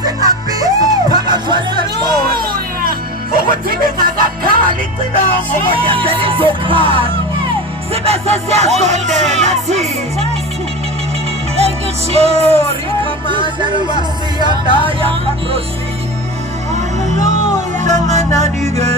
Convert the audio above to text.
singabizi phakathi wasembona ukuthi ningakakhali icilongo kodwa selizokhala sibe sesiyasondela thina. Thank you, Jesus. Oh, rikamanda rabasiyandaya kaprosi. Hallelujah. Jangananige,